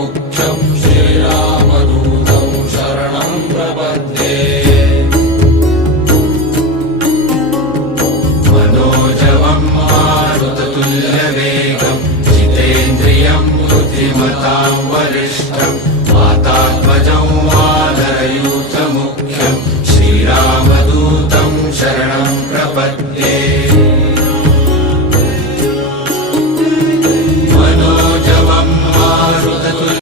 मुख्यं श्रीरामदूतं शरणं प्रपद्ये। मनोजवं मारुततुल्यवेगं जितेन्द्रियं बुद्धिमतां वरिष्ठं वातात्मजं वानरयूथमुख्यं श्रीरामदूतं शरणं